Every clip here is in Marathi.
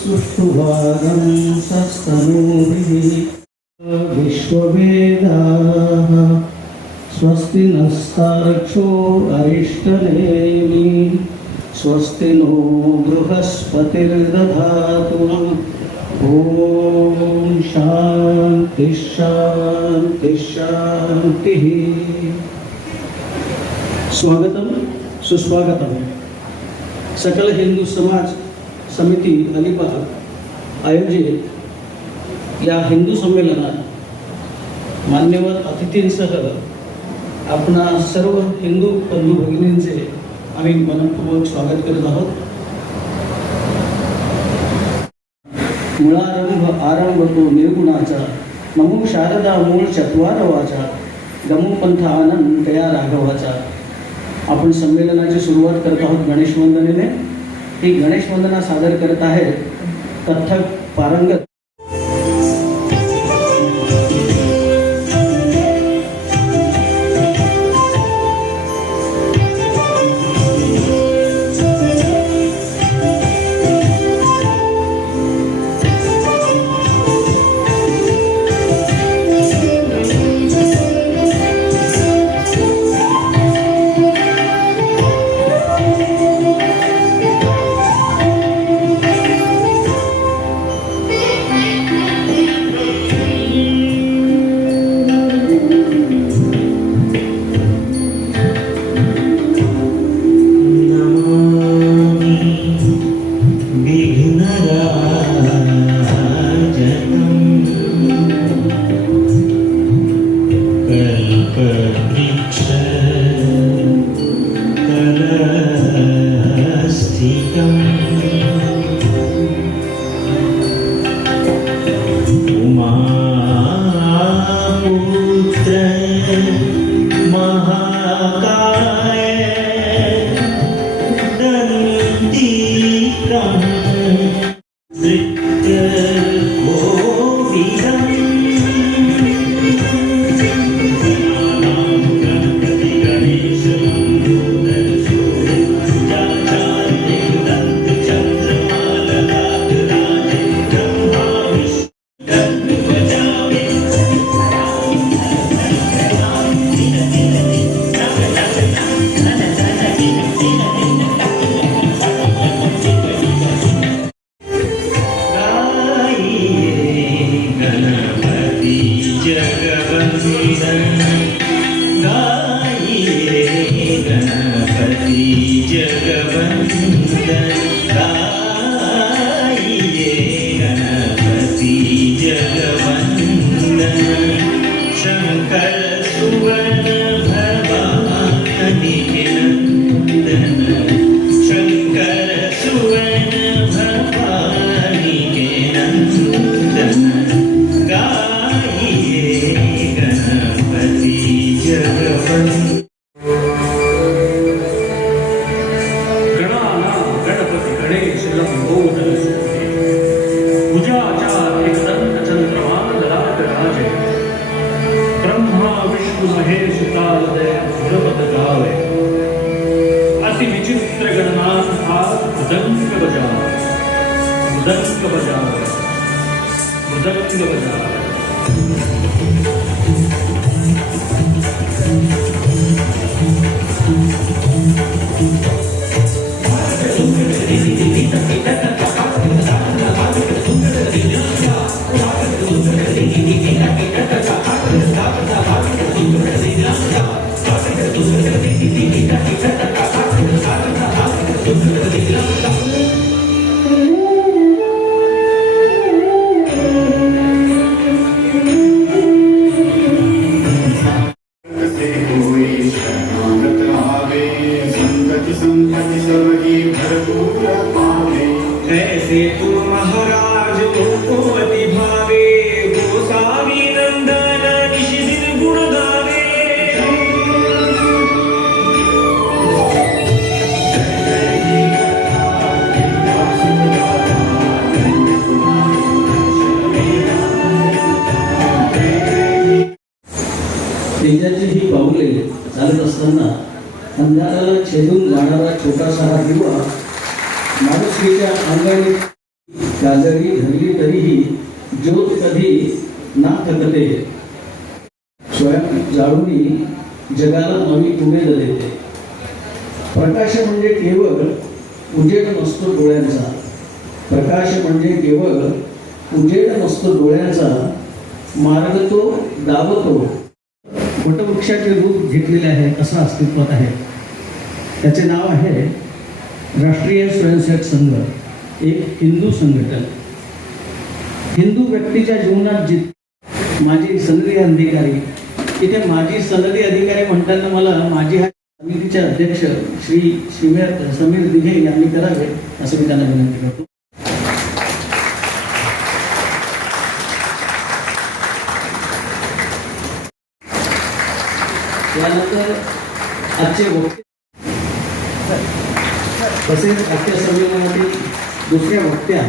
सुष्ठुभागं सस्तनूभिः विश्ववेदाः स्वस्ति नस्तार्क्ष्यो अरिष्टनेमि स्वस्ति नो बृहस्पतिर्दधातु ॐ शान्ति शान्ति शान्तिः। स्वागतम सुस्वागतम। सकल हिंदू समाज समिती अलिबाग आयोजित या हिंदू संमेलनात मान्यवर अतिथींसह आपणा सर्व हिंदू बंधू भगिनींचे आम्ही मनपूर्वक स्वागत करत आहोत। मुळारंभ आरंभ तो निर्गुणाचा नमो शारदा मूळ चत्वार वाचा गमो पंथ आनंद तया राघवाचा। आपण संमेलनाची सुरुवात करत आहोत गणेश वंदनेने। ही गणेश वंदना सादर करत आहे कथक पारंगत शंकर सुवन भवानी गणानां गणपति गणेश लंबोदर सुते पूजाचार एकदंत चंद्रमा ललाट राजे ब्रह्मा विष्णु महेश कालदय भुजबत गावे अति विचित्र गणनाथ हाथ मृदंग बजावे मृदंग बजावे मृदंग बजावे ऐसे तू महाराज गोपवती भावे गोसावी नंदन निशिदिन गुण गावे तेजाची ही पाऊले चालत असताना अंधाराला छेदून जाणारा छोटासा हा दिवा माणुसकीच्या अंगाने गाजरी धरली तरीही ज्योत कधी ना थकते स्वयं जाळूनी जगाला नवी उमेद देते. प्रकाश म्हणजे केवळ उजेड नसतो डोळ्यांचा, प्रकाश म्हणजे केवळ उजेड नसतो डोळ्यांचा, मार्ग तो दावतो. वटवृक्षाचे रूप घेतलेले आहे, असं अस्तित्वात आहे. त्याचे नाव आहे राष्ट्रीय स्वयंसेवक संघ, एक हिंदू संघटन. हिंदू व्यक्तीच्या जीवनात माजी सनदी अधिकारी, इथे माजी सनदी अधिकारी म्हणताना मला माजी हा समितीचे अध्यक्ष श्री समीर दिघे यांनी करावे असं मी त्यांना विनंती करतो. त्यानंतर आजचे वक्ते तसेच आजच्या संमेलनातील दुसऱ्या वक्त्या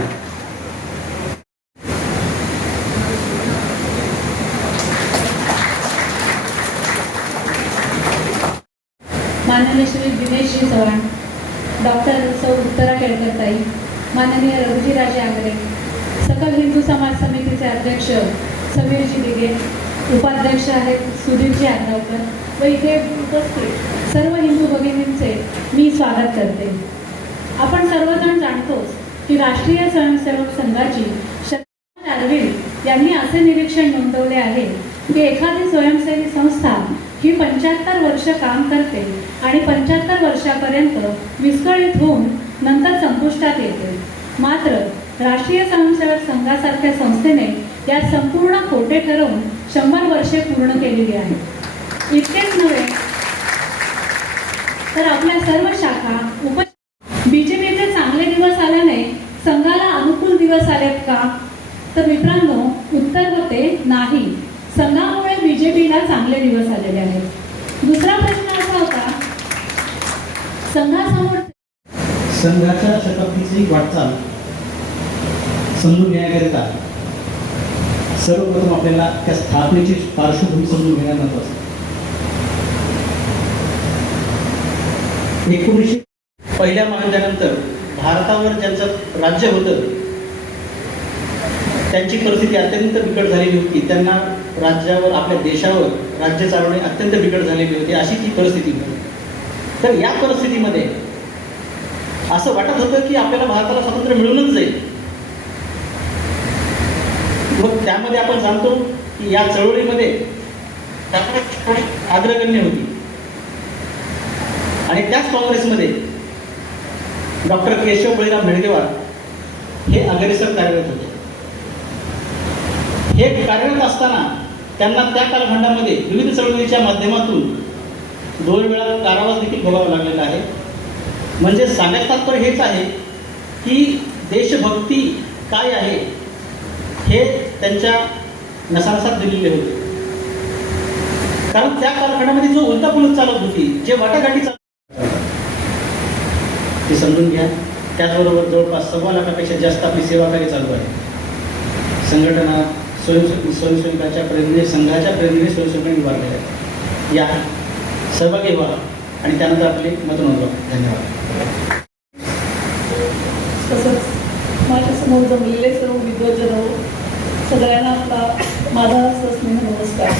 माननीय श्री दिनेशजी चव्हाण, डॉक्टर सौ उत्तरा केळकरताई, माननीय रघुजीराजे आंगरे, सकल हिंदू समाज समितीचे अध्यक्ष समीरजी दिघे, उपाध्यक्ष आहेत सुधीरजी आंगावकर व इथे उपस्थित सर्व हिंदू भगिनींचे मी स्वागत करते. आपण सर्वजण जाणतोच की राष्ट्रीय स्वयंसेवक संघाची आर्विल यांनी असे निरीक्षण नोंदवले आहे की एखादी स्वयंसेवी संस्था ही 75 वर्ष काम करते आणि 75 वर्षापर्यंत विस्कळीत होऊन नंतर संपुष्टात येते. मात्र राष्ट्रीय स्वयंसेवक संघासारख्या संस्थेने या संपूर्ण खोटे ठरवून 100 वर्षे पूर्ण केलेली आहेत. इतकेच नव्हे तर आपल्या सर्व शाखा बीजेपीचे चांगले दिवस आल्याने संघाला अनुकूल दिवस आलेत का? तर मित्रांनो, उत्तर होते नाही. संघामुळे बीजेपीला चांगले दिवस आलेले आहेत. दुसरा प्रश्न असा होता, संघासमोर संघाच्या शताब्दीची वाटचाल समजून घेण्याकरिता सर्वप्रथम आपल्याला त्या स्थापनेची पार्श्वभूमी समजून घेणं महत्त्वाचं. 1900 पहिल्या महायुद्धानंतर भारतावर ज्यांचं राज्य होतं त्यांची परिस्थिती अत्यंत बिकट झालेली होती. त्यांना राज्यावर, आपल्या देशावर राज्य चालवणे अत्यंत बिकट झालेली होती. अशी ती परिस्थिती होती. तर या परिस्थितीमध्ये असं वाटत होतं की आपल्याला भारताला स्वातंत्र्य मिळूनच जाईल. मग त्यामध्ये आपण जाणतो की या चळवळीमध्ये अग्रगण्य होती आणि त्याच काँग्रेसमध्ये डॉक्टर केशव बळीराम मेळगेवार हे अग्रेसर कार्यरत होते. हे कार्यरत असताना त्यांना त्या कालखंडामध्ये विविध चळवळीच्या माध्यमातून 2 वेळा कारावास देखील भोगावा लागलेला आहे. म्हणजे सांगायचं तात्पर्य हेच आहे की देशभक्ती काय आहे हे त्यांच्या नसानसात दिलेले होते. कारण त्या कालखंडामध्ये जो उलटापुलट चालत होती, जे वाटाघाटी चालत ते समजून घ्या. त्याचबरोबर जवळपास 1.25 लाखापेक्षा जास्त आपली सेवाकार्य चालू आहे. संघटना स्वयंसेवकाच्या प्रेरणेने, संघाच्या प्रेरणेने स्वयंसेवकांनी उभारलेल्या आहेत. या सहभागी व्हा आणि त्यानंतर आपले मत नोंदवा. धन्यवाद. तसंच माझ्यासमोर जमलेले सर्व विद्वज्जन, सगळ्यांना माझा सस्नेह नमस्कार.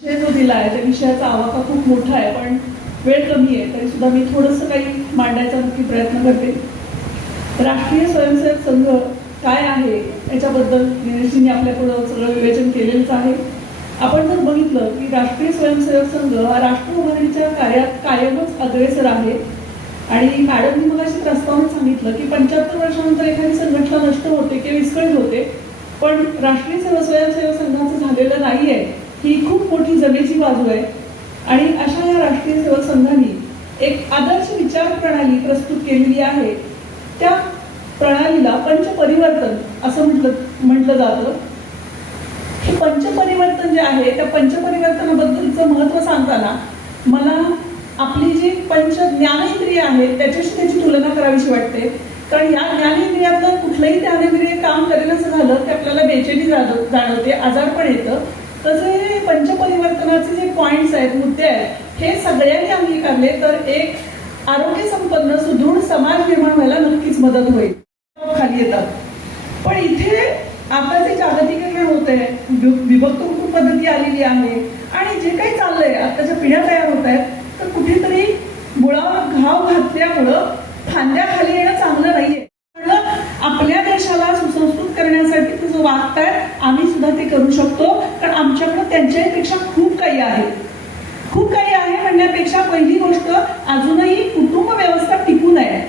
विषय जो दिला आहे त्या विषयाचा आवाका खूप मोठा आहे, पण वेळ कमी आहे, तरी सुद्धा मी थोडंसं काही मांडायचा नक्की प्रयत्न करते. राष्ट्रीय स्वयंसेवक संघ काय आहे याच्याबद्दल दिनेशजींनी आपल्याकडं सगळं विवेचन केलेलंच आहे. आपण जर बघितलं की राष्ट्रीय स्वयंसेवक संघ हा राष्ट्र उभारणीच्या कार्यात कायमच अग्रेसर आहे. आणि मॅडमनी मला अशी प्रस्तावना सांगितलं की 75 वर्षानंतर एखादी संघटना नष्ट होते किंवा विस्कळीत होते, पण राष्ट्रीय स्वयंसेवक संघाचं झालेलं नाही आहे. ही खूप मोठी जमेची बाजू आहे. आणि अशा या राष्ट्रीय सेवक संघाने एक आदर्श विचार प्रणाली प्रस्तुत केलेली आहे. त्या प्रणालीला पंचपरिवर्तन असं म्हटलं जातं. हे पंचपरिवर्तन जे आहे त्या पंचपरिवर्तनाबद्दलचं महत्त्व सांगताना मला आपली जी पंच ज्ञानेंद्रिय आहेत त्याच्याशी त्याची तुलना करावीशी वाटते. कारण या ज्ञानेंद्रियातलं कुठलंही ज्ञानेंद्रिय काम करेनसं झालं की आपल्याला बेचैनी जाणवते, आजारपण येतं. तसे हे पंचपरिवर्तनाचे जे पॉइंट्स आहेत, मुद्दे आहेत, हे सगळ्यांनी अंगीकारले तर एक आरोग्य संपन्न सुदृढ समाज निर्माण व्हायला नक्कीच मदत होईल. खाली येतात. पण इथे आता जे जागतिकीकरण होत आहे, विभक्त कुटुंब पद्धती आलेली आहे आणि जे काही चाललंय, आताच्या पिढ्या तयार होत आहेत, तर कुठेतरी मुळावर घाव घातल्यामुळं फांद्या खाली येणं चांगलं नाहीये. आपल्या देशाला सुसंस्कृत करण्यासाठी ते जो वागतायत आम्ही सुद्धा ते करू शकतो. कारण आमच्याकडं त्यांच्यापेक्षा खूप काही आहे. खूप काही आहे म्हणण्यापेक्षा पहिली गोष्ट, अजूनही कुटुंब व्यवस्था टिकून आहे.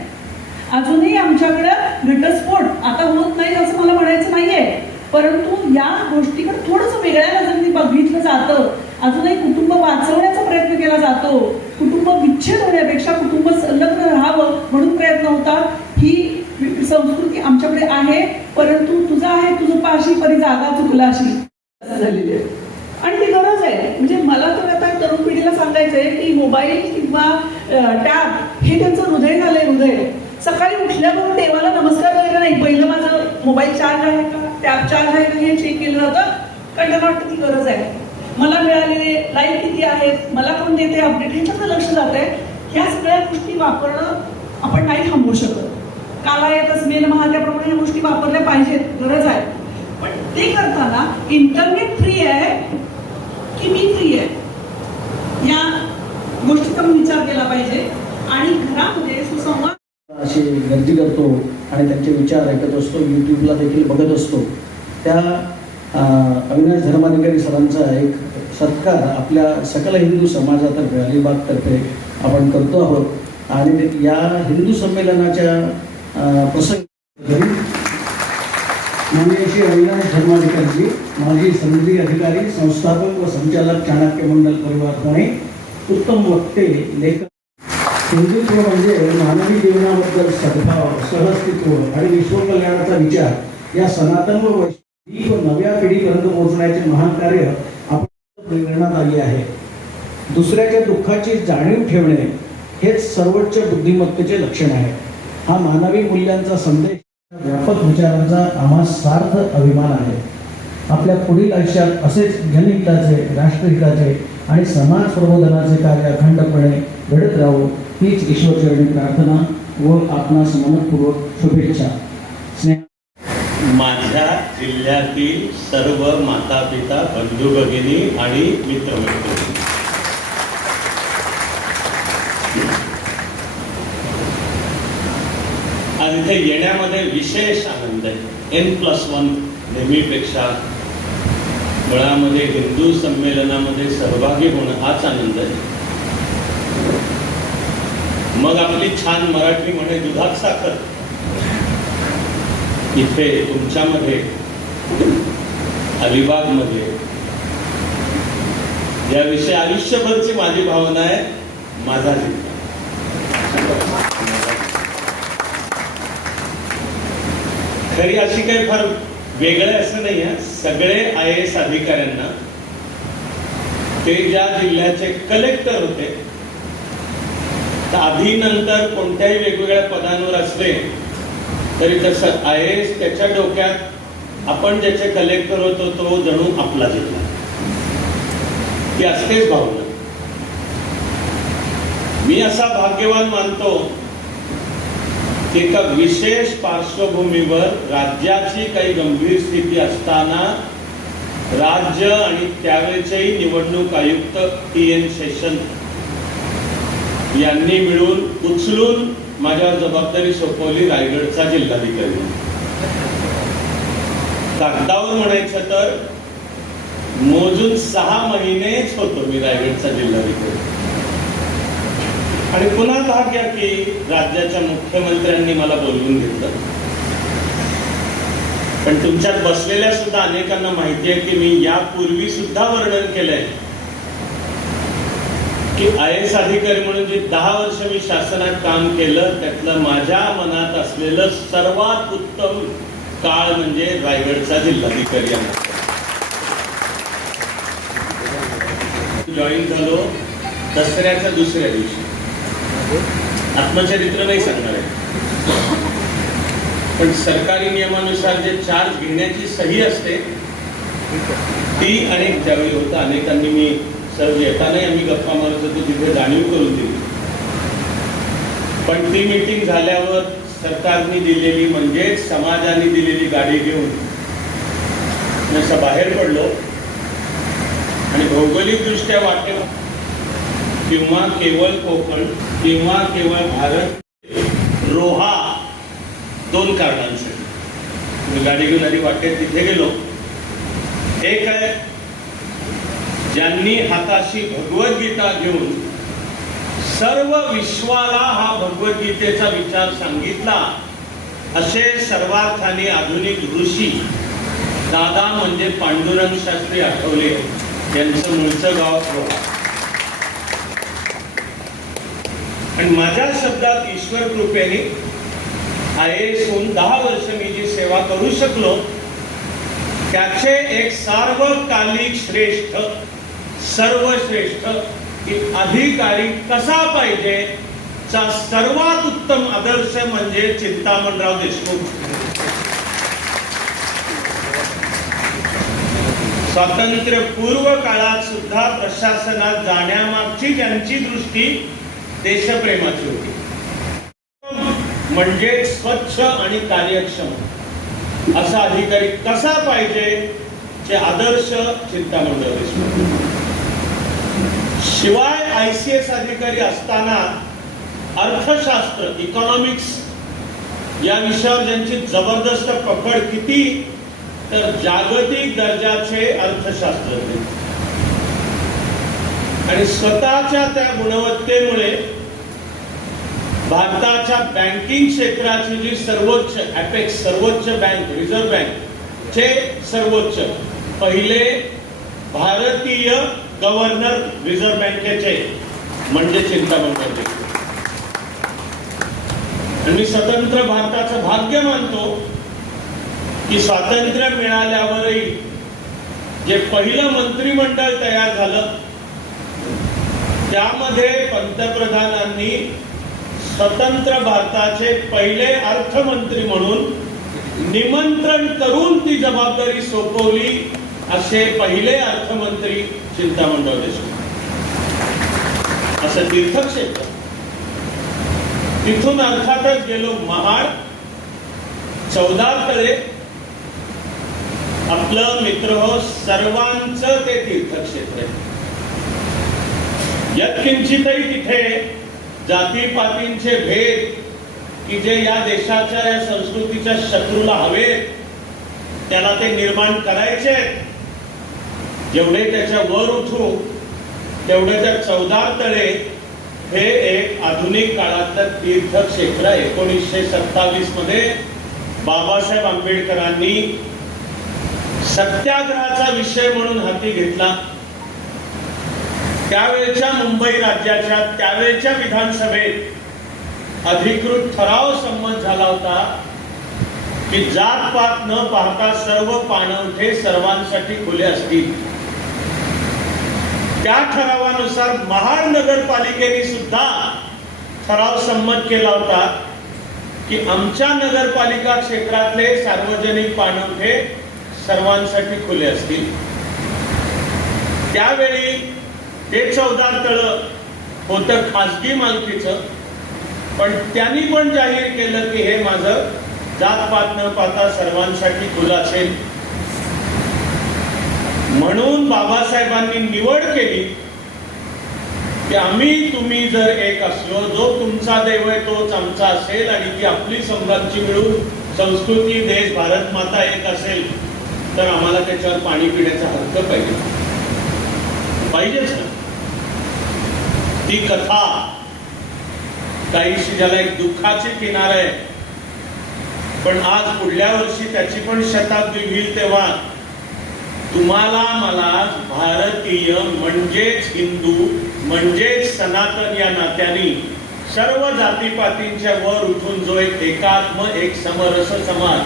अजूनही आमच्याकडं घटस्फोट आता होत नाही असं मला म्हणायचं नाहीये, परंतु या गोष्टीकडे थोडंसं वेगळ्या नजरेने बघितलं जातं. अजूनही कुटुंब वाचवण्याचा प्रयत्न केला जातो. कुटुंब विच्छेद होण्यापेक्षा कुटुंब संलग्न राहावं म्हणून प्रयत्न होतात. ही संस्कृती आमच्याकडे आहे, परंतु तुझं आहे तुझं पाशी परी जागा चुकलाशी झालेली आहे. आणि ती गरज आहे. म्हणजे मला तर आता तरुण पिढीला सांगायचंय की मोबाईल किंवा टॅब हे त्यांचं हृदय झालंय. हृदय सकाळी उठल्याबरोबर देवाला नमस्कार वगैरे नाही, पहिलं माझं मोबाईल चार्ज आहे का, टॅब चार्ज आहे का हे चेक केलं जातं. कारण त्यांना वाटतं ती गरज आहे. मला मिळालेले लाईक किती आहेत, मला कोण देते अपडेट, ह्याच्याकडे लक्ष जात आहे. ह्या सगळ्या गोष्टी वापरणं आपण नाही थांबवू शकत. काला येतच मेल महा त्याप्रमाणे ह्या गोष्टी वापरल्या पाहिजेत, गरज आहे. पण ते करताना इंटरनेट फ्री आहे की मी फ्री आहे या गोष्टीचा विचार केला पाहिजे. आणि घरामध्ये सुसंवाद अशी गर्दी करतो आणि त्यांचे विचार ऐकत असतो, यूट्यूबला देखील बघत असतो. त्या अविनाश धर्माधिकारी सरांचा एक सत्कार आपल्या सकल हिंदू समाजातर्फे अलिबागतर्फे आपण करतो आहोत. आणि या हिंदू संमेलनाच्या प्रसंगी माननीय श्री अविनाश धर्माधिकारीजी, माजी सनदी अधिकारी, संस्थापक व संचालक, चाणक्य मंडल परिवार पुणे, उत्तम वक्ते, लेखक. हिंदुत्व म्हणजे मानवी जीवनाबद्दल सद्भाव, सहअस्तित्व आणि विश्वकल्याणाचा विचार या सनातन व वैश्विक नव्या पिढीपर्यंत पोहोचण्याचे महान कार्य आपण प्रेरणात आली आहे. दुसऱ्याच्या दुःखाची जाणीव ठेवणे हेच सर्वोच्च बुद्धिमत्तेचे लक्षण आहे. हा मानवी मूल्यांचा संदेश, व्यापक विचारांचा आम्हा सार्थ अभिमान आहे. आपल्या पुढील आयुष्यात असेच जनहिताचे, राष्ट्रहिताचे आणि समाज प्रबोधनाचे कार्य अखंडपणे घडत राहू हीच ईश्वरचरणी प्रार्थना व आपणास मनपूर्वक शुभेच्छा. माझ्या जिल्ह्यातील सर्व माता पिता, बंधू भगिनी आणि मित्रमैत्रिणी, आज इथे येण्यामध्ये विशेष आनंद आहे. N+1 नेहमीपेक्षा मुळामध्ये हिंदू संमेलनामध्ये सहभागी होणं हाच आनंद आहे. मग आपली छान मराठी म्हणे दुधात साखर. इथे तुमच्यामध्ये अलिबागमध्ये याविषयी आयुष्यभरची माझी भावना आहे. माझा जिल्हा खरी अशी काही फार वेगळं असं नाही आहे. सगळे IAS अधिकाऱ्यांना ते ज्या जिल्ह्याचे कलेक्टर होते, तर आधी नंतर कोणत्याही वेगवेगळ्या पदांवर असले तरी तसं IAS त्याच्या डोक्यात आपण ज्याचे कलेक्टर होतो तो जणू आपला जिल्हा, ती असतेच भावना. मी असा भाग्यवान मानतो की एका विशेष पार्श्वभूमीवर राज्याची काही गंभीर स्थिती असताना राज्य आणि त्यावेळेचेही निवडणूक आयुक्त TN शेषन यांनी मिळून उचलून माझ्यावर जबाबदारी सोपवली रायगडचा जिल्हाधिकारी. कागदावर म्हणायचं तर मोजून 6 महिनेच होतो मी रायगडचा जिल्हाधिकारी. आणि पुन्हा भाग्य की राज्याच्या मुख्यमंत्र्यांनी मला बोलवून घेतलं. पण तुमच्यात बसलेल्या सुद्धा अनेकांना माहिती आहे की मी यापूर्वी सुद्धा वर्णन केलंय की IAS अधिकारी म्हणून जे 10 वर्ष मी शासनात काम केलं त्यातलं माझ्या मनात असलेलं सर्वात उत्तम काळ म्हणजे रायगडचा जिल्हाधिकारी. जॉईन झालो दसऱ्याच्या दुसऱ्या दिवशी. आत्मचरित्र नाही सांगणार आहे, पण सरकारी नियमानुसार जे चार्ज घेण्याची सही असते ती अनेक त्यावेळी होतं. अनेकांनी मी सर येतानाही आम्ही गप्पा मारत होतो तिथे जाणीव करून दिली. पण ती मीटिंग झाल्यावर सरकारने दिलेली म्हणजे समाजाने दिलेली गाडी घेऊन असं बाहेर पडलो आणि भौगोलिक दृष्ट्या वाटेल किंवा केवळ कोकण किंवा केवळ भारत, रोहा, 2 कारणांसाठी गाडी घेऊन आधी वाटेत तिथे गेलो. एक आहे ज्यांनी हाताशी भगवद्गीता घेऊन सर्व विश्वाला हा भगवद्गीतेचा विचार सांगितला असे सर्वार्थाने आधुनिक ऋषी दादा म्हणजे पांडुरंग शास्त्री आठवले यांचं मूळचं गाव रोहा. आणि माझ्या शब्दात ईश्वर कृपेने IAS होऊन 10 वर्ष मी जी सेवा करू शकलो त्याचे एक सार्वकालिक श्रेष्ठ सर्वश्रेष्ठ अधिकारी कसा पाहिजे चा सर्वात उत्तम आदर्श म्हणजे चिंतामणराव देशमुख. स्वातंत्र्यपूर्व काळात सुद्धा प्रशासनात जाण्यामागची त्यांची दृष्टी देशप्रेमाची होती. म्हणजे स्वच्छ आणि कार्यक्षम असा अधिकारी कसा पाहिजे चे आदर्श चिंतामणराव देशमुख. शिवाय ICS अधिकारी असताना अर्थशास्त्र इकॉनॉमिक्स या विषयावर ज्यांची जबरदस्त पकड किती तर जागतिक दर्जाचे अर्थशास्त्रज्ञ आणि स्वतःच्या त्या गुणवत्तेमुळे भारताच्या बँकिंग क्षेत्राची जी सर्वोच्च अपेक्स सर्वोच्च बँक रिझर्व्ह बँक चे सर्वोच्च पहिले भारतीय गव्हर्नर रिझर्व्ह बँकेचे म्हणजे चिंतामणराव देशमुख. आणि मी स्वतंत्र भारताचं भाग्य मानतो की स्वातंत्र्य मिळाल्यावरही जे पहिलं मंत्रिमंडळ तयार झालं त्यामध्ये पंतप्रधानांनी स्वतंत्र भारताचे पहिले अर्थमंत्री म्हणून निमंत्रण करून ती जबाबदारी सोपवली असे पहिले अर्थमंत्री चिंतामणराव देशमुख. असं तीर्थक्षेत्र. तिथून अर्थातच गेलो महाड, 14 तळे. आपलं मित्र हो सर्वांचं ते तीर्थक्षेत्र आहे. यत्किंचितही तिथे जातीपातींचे भेद की जे या देशाच्या या संस्कृतीच्या शत्रूला हवेत त्याला ते निर्माण करायचे, जेवढे त्याच्या वर उठू तेवढे त्या 14 तळे हे एक आधुनिक काळातलं तीर्थक्षेत्र. 1927 मध्ये बाबासाहेब आंबेडकरांनी सत्याग्रहाचा विषय म्हणून हाती घेतला. त्यावेळच्या मुंबई राज्याच्या त्यावेळच्या विधानसभेत अधिकृत ठराव संमत झाला होता की जातपात न पाहता सर्व पाणवठे सर्वांसाठी खुले असतील. त्या ठरावानुसार महाड नगरपालिकेने सुद्धा ठराव संमत केला होता की आमच्या नगरपालिका क्षेत्रातले सार्वजनिक पाणवठे सर्वांसाठी खुले असतील. त्यावेळी ते 14 तळं होतं खासगी मालकीचं, पण त्यांनी पण जाहीर केलं की हे माझं जातपात न पाहता सर्वांसाठी खुलं असेल. म्हणून बाबासाहेबांनी निवड केली की आम्ही तुम्ही जर एक असलो, जो तुमचा देव आहे तोच आमचा असेल आणि ती आपली समजांची मिळून संस्कृती, देश, भारत माता एक असेल तर आम्हाला त्याच्यावर पाणी पिण्याचा हक्क पाहिजेच ना. ती कथा काहीशी ज्याला एक दुःखाची किनार आहे, पण आज पुढल्या वर्षी त्याची पण शताब्दी होईल तेव्हा तुम्हाला मला भारतीय म्हणजेच हिंदू म्हणजेच सनातन या नात्याने सर्व जातीपातींच्या वर उठून जो एक एकात्म एक समरस समाज,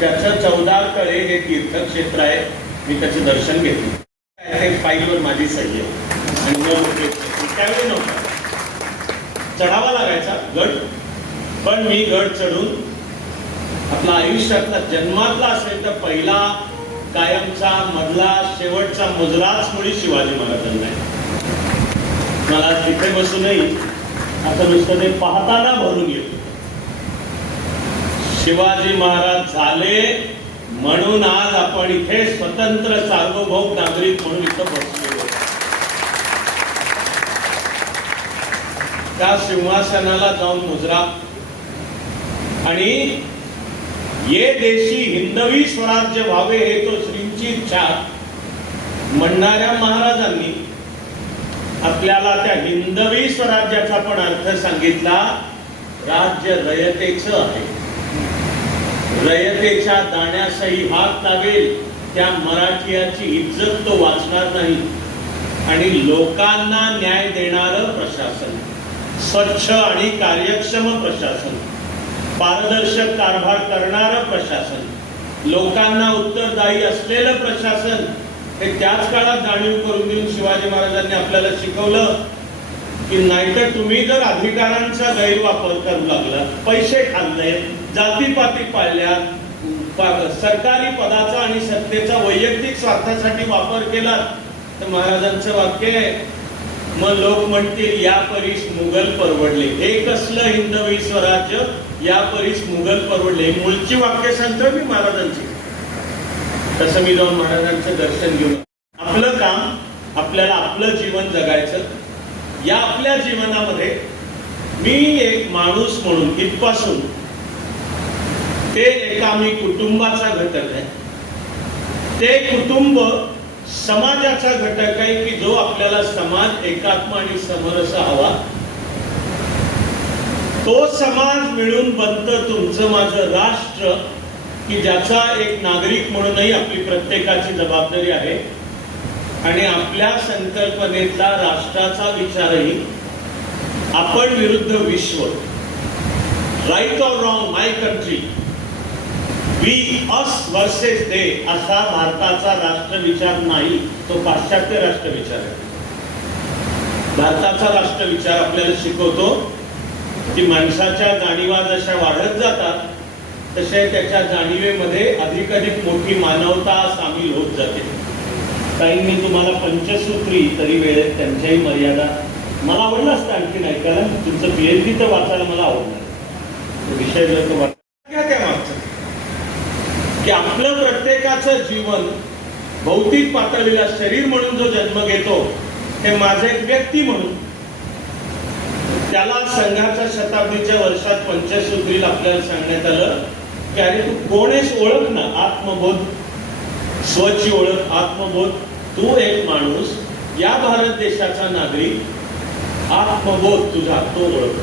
त्याचं 14 तळे हे तीर्थक्षेत्र आहे. मी त्याचे दर्शन घेतले. फाईलवर माझी सही आहे आणि त्यावेळी नव्हता चढावा लागायचा गड, पण मी गड चढून आपला आयुष्यातला जन्मातला असेल तर पहिला कायमचा मधला शेवटचा मुजराच मुळी शिवाजी महाराजांना आहे. मला तिथे बसूनही आता नुसतं ते पाहताना भरून येतो. शिवाजी महाराज झाले म्हणून आज आपण इथे स्वतंत्र सार्वभौम नागरिक म्हणून इथं बसलेलो. त्या सिंहासनाला जाऊन मुजरा आणि ये देशी हिंदवी स्वराज्य व्हावे हे तो श्रींची इच्छा म्हणणाऱ्या महाराजांनी आपल्याला त्या हिंदवी स्वराज्याचा पण अर्थ सांगितला. राज्य रयतेचं आहे. रयतेच्या दाण्यासही हात लावेल त्या मराठीयाची इज्जत तो वाचणार नाही. आणि लोकांना न्याय देणारं प्रशासन, स्वच्छ आणि कार्यक्षम प्रशासन, पारदर्शक कारभार करणारं प्रशासन, लोकांना उत्तरदायी असलेलं प्रशासन हे त्याच काळात जाणीव करून देऊन शिवाजी महाराजांनी आपल्याला शिकवलं की नाहीतर तुम्ही जर अधिकारांचा गैरवापर करू लागला, पैसे खाल्ले, जातीपाती पाळल्या, सरकारी पदाचा आणि सत्तेचा वैयक्तिक स्वार्थासाठी वापर केला तर महाराजांचं वाक्य आहे, मग लोक म्हणतील या परीस मुघल परवडले. हे कसलं हिंदवी स्वराज्य, या परीस मुघल परवडले. मूळची वाक्य सांगतो मी महाराजांची. तसं मी जाऊन महाराजांचं दर्शन घेऊन आपलं काम, आपल्याला आपलं जीवन जगायचं. या आपल्या जीवनामध्ये मी एक माणूस म्हणून इथपासून ते एका मी कुटुंबाचा घटक आहे. ते कुटुंब समाजाचा घटक आहे की जो आपल्याला समाज एकात्म आणि समरस हवा. तो समाज मिळून बनतं तुमचं माझं राष्ट्र की ज्याचा एक नागरिक म्हणूनही आपली प्रत्येकाची जबाबदारी आहे. आणि आपल्या संकल्पनेतला राष्ट्राचा विचारही आपण विरुद्ध विश्व, right or wrong my country, we us versus they असा भारताचा राष्ट्रविचार नाही, तो पाश्चात्य राष्ट्रविचार आहे. भारताचा राष्ट्रविचार आपल्याला शिकवतो की माणसाच्या जाणीवा जशा वाढत जातात तसे त्याच्या जाणीवेमध्ये अधिकाधिक मोठी मानवता सामील होत जाते. काहींनी तुम्हाला पंचसूत्री तरी वेळेत त्यांच्याही मर्यादा मला आवडलं असतं आणखी ऐकायला. तुमचं PhD तर वाचायला मला आवडणार विषय जर तो वाचा त्या मागचं की आपलं प्रत्येकाचं जीवन भौतिक पातळीला शरीर म्हणून जो जन्म घेतो ते माझे एक व्यक्ती म्हणून, त्याला संघाच्या शताब्दीच्या वर्षात पंचसूत्रीला आपल्याला सांगण्यात आलं की अरे तू कोण आहेस, ओळख ना. आत्मबोध, स्वची ओळख, आत्मबोध. तू एक माणूस, या भारत देशाचा नागरिक, आत्मबोध तुझा, तो ओळख.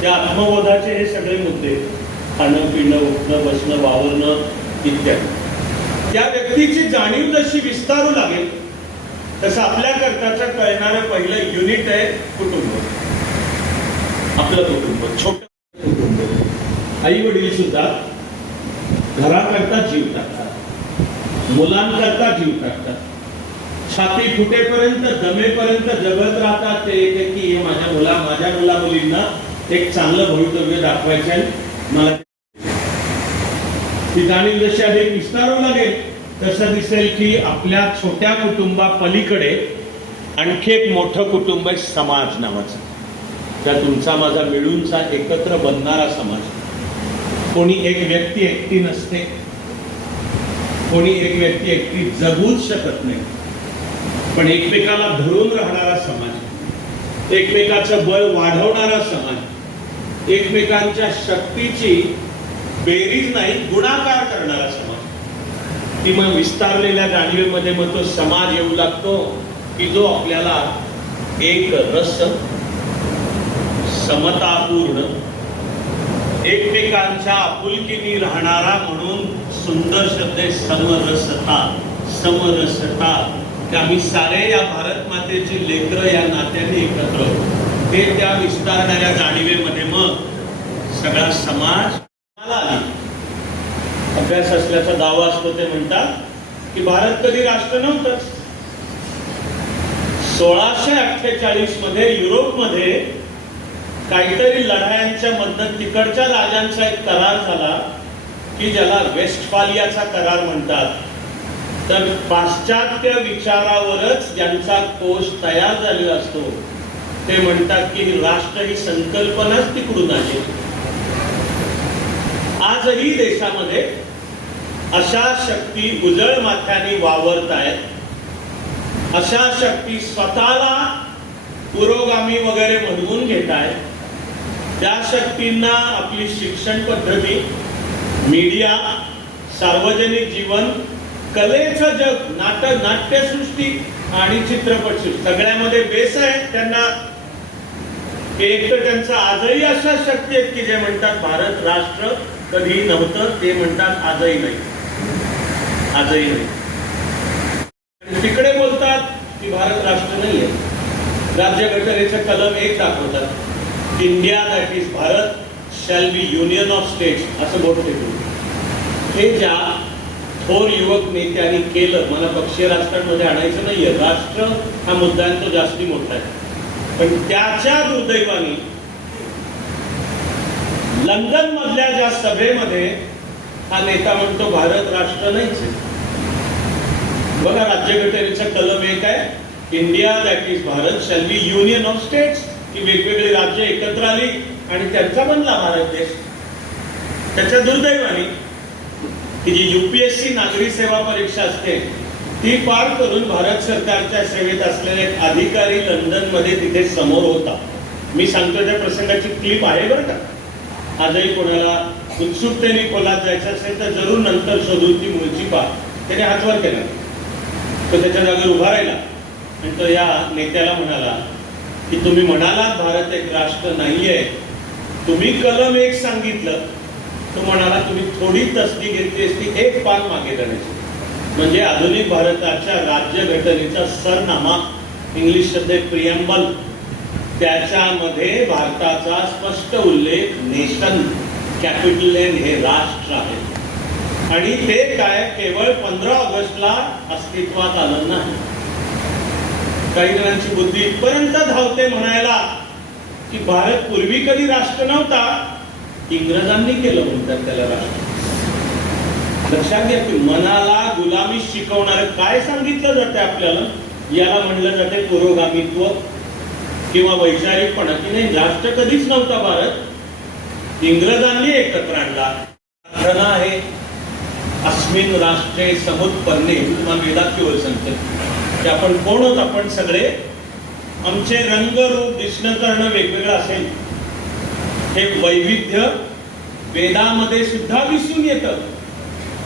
त्या आत्मबोधाचे हे सगळे मुद्दे, खाणं पिणं उठणं बसणं वावरणं इत्यादी. त्या व्यक्तीची जाणीव जशी विस्तारू लागेल तसं आपल्या करताचं कळणारं पहिलं युनिट आहे कुटुंब. आपलं कुटुंब, छोटं कुटुंब. आई वडील सुद्धा घराकरता जीव टाकतात, मुलांकरता जीव टाकतात, छाती फुटेपर्यंत दमेपर्यंत जगत राहतात ते की माझ्या मुला मुलींना एक चांगलं भवितव्य दाखवायचं आहे. मला ती जाणीव जशी अधिक विस्तारावं लागेल तसं दिसेल की आपल्या छोट्या कुटुंबा पलीकडे आणखी एक मोठं कुटुंब आहे समाज नावाचं. त्या तुमचा माझा मिळूनचा एकत्र बनणारा समाज. कोणी एक व्यक्ती एकटी नसते, कोणी एक व्यक्ती एकटी जगूच शकत नाही, पण एकमेकाला धरून राहणारा समाज, एकमेकाचं बळ वाढवणारा समाज, एकमेकांच्या शक्तीची बेरीज नाही गुणाकार करणारा समाज. ती मग विस्तारलेल्या जाणीवेमध्ये मग तो समाज येऊ लागतो की जो आपल्याला एक रस, समतापूर्ण, एकमेकांच्या आपुलकीने राहणारा म्हणून सुंदर शब्द आहे समरसता. समरसता की आम्ही सारे या भारत मातेची लेकरं या नात्याने एकत्र आहोत. ते त्या विस्तारणाऱ्या जाणीवेमध्ये मग सगळा समाज आली. अभ्यास असल्याचा दावा असतो ते म्हणतात की भारत कधी राष्ट्र नव्हतंच. 1648 मध्ये युरोपमध्ये काहीतरी लढायांच्या मधनं तिकडच्या राजांचा एक करार झाला की ज्याला वेस्टफालियाचा करार म्हणतात. तर पाश्चात्य विचारावरच ज्यांचा कोश तयार झालेला असतो ते म्हणतात की राष्ट्र ही संकल्पनाच तिकडून आली. आजही देशामध्ये अशा शक्ती उजळ माथ्याने वावरत आहेत. अशा शक्ती स्वतःला पुरोगामी वगैरे म्हणवून घेत आहेत. त्या शक्तींना आपली शिक्षण पद्धती, मीडिया, सार्वजनिक जीवन, कलेचं जग, नाट्यसृष्टी आणि चित्रपटसृष्टी सगळ्यामध्ये बेस आहे. त्यांना एक तर त्यांचा आजही अशा शक्ती आहेत की जे म्हणतात भारत राष्ट्र कधी नव्हतं, ते म्हणतात आजही नाही, आजही नाही. तिकडे बोलतात की भारत राष्ट्र नाहीये. राज्यघटनेचं कलम 1 दाखवतात, India that is Bharat shall be union of states असं बोट टेकून. हे ज्या थोर युवक नेत्यांनी केलं, मला पक्षीय राष्ट्रांमध्ये आणायचं नाहीये, राष्ट्र हा मुद्दा तो जास्ती मोठा आहे, पण त्याच्या दुर्दैवाने लंडन मधल्या ज्या सभेमध्ये हा नेता म्हणतो भारत राष्ट्र नाहीच आहे. बघा राज्यघटनेचा कलम 1 आहे, India that is Bharat shall be union of states. की वेगवेगळी राज्य एकत्र आली आणि त्यांचा बनला भारत देश. त्याच्या दुर्दैवाने की जी UPSC नागरी सेवा परीक्षा असते ती पार करून भारत सरकारच्या सेवेत असलेले एक अधिकारी लंडन मध्ये तिथे समोर होता. मी सांगतो त्या प्रसंगाची क्लिप आहे बरं का. आजही कोणाला उत्सुकतेने खोलात जायचं असेल तर जरूर नंतर शोधून ती मूळची पहा. त्याने हात वर केला, तो त्याच्या जागेवर उभा राहिला आणि तो या नेत्याला म्हणाला की तुम्ही म्हणालात भारत एक राष्ट्र नाहीये, तुम्ही कलम 1 सांगितलं, तो म्हणाला तुम्ही थोडी तसदी घेतली असती, एक पान मागे जाण्याची. म्हणजे आधुनिक भारताच्या राज्यघटनेचा सरनामा, इंग्लिश शब्द प्रिएम्बल, त्याच्यामध्ये भारताचा स्पष्ट उल्लेख नेशन, कॅपिटल N हे राष्ट्र आहे. आणि ते काय केवळ 15 ऑगस्टला अस्तित्वात आलं नाही. काही जणांची बुद्धी इथपर्यंत धावते म्हणायला की भारत पूर्वी कधी राष्ट्र नव्हता, इंग्रजांनी केलं म्हणतात त्याला राष्ट्र. लक्षात घ्या की मनाला गुलामी शिकवणारं काय सांगितलं जाते आपल्याला, याला म्हणलं जाते पुरोगामित्व किंवा वैचारिकपणा. की नाही, राष्ट्र कधीच नव्हता भारत, इंग्रजांनी एकत्र आणला. प्रार्थना आहे अस्मिन राष्ट्रे समुत्पन्ने, तुम्हाला वेदात केवळ सांगते की आपण कोण आहोत. आपण सगळे, आमचे रंग रूप दिसणं करणं वेगवेगळं असेल, हे वैविध्य वेदामध्ये सुद्धा दिसून येतं,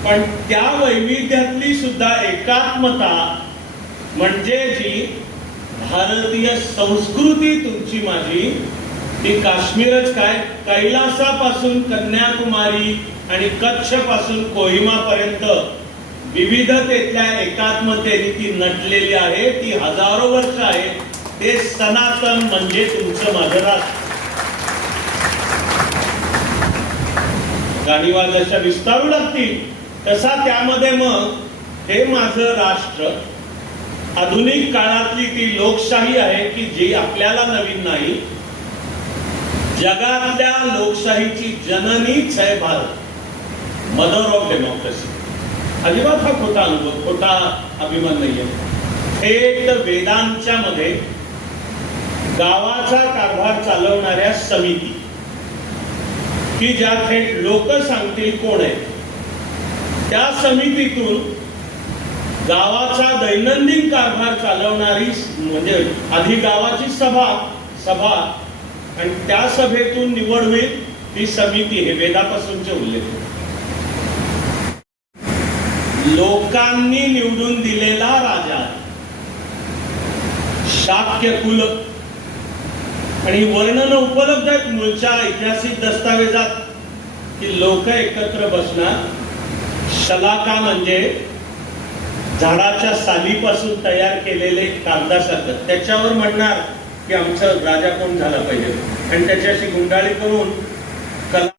पण त्या वैविध्यातली सुद्धा एकात्मता म्हणजे जी भारतीय संस्कृती तुमची माझी, ती काश्मीरच काय, कैलासापासून कन्याकुमारी आणि कच्छ पासून कोहिमा पर्यंत विविधतेतल्या एकात्मतेने ती नटलेली आहे. ती हजारो वर्ष आहे. ते सनातन म्हणजे तुमचं माझं राष्ट्र. जाणीवा जशा विस्तारू लागतील तसा त्यामध्ये मग हे माझं राष्ट्र आधुनिक काळातली ती लोकशाही आहे की जी आपल्याला नवीन नाही, जगातल्या लोकशाहीची जननीच आहे भारत, मदर ऑफ डेमोक्रेसी. अजिबात हा खोटा अनुभव, खोटा अभिमान नाहीये. थेट वेदांच्या मध्ये गावाचा कारभार चालवणाऱ्या समिती की ज्या थेट लोक सांगतील कोण आहे, त्या समितीतून गावाचा दैनंदिन कारभार चालवणारी म्हणजे आधी गावाची सभा आणि त्या सभेतून निवड होईल ती समिती, हे वेदापासूनचे उल्लेख. लोकांनी निवडून दिलेला राजा, शाक्य कुल, आणि वर्णन उपलब्ध आहेत मूळच्या ऐतिहासिक दस्तावेजात की लोक एकत्र बसणार. शलाका म्हणजे झाडाच्या सालीपासून तयार केलेले कागदासारखं, त्याच्यावर म्हणणार की आमचा राजा कोण झाला पाहिजे आणि त्याच्याशी गुंडाळी करून कला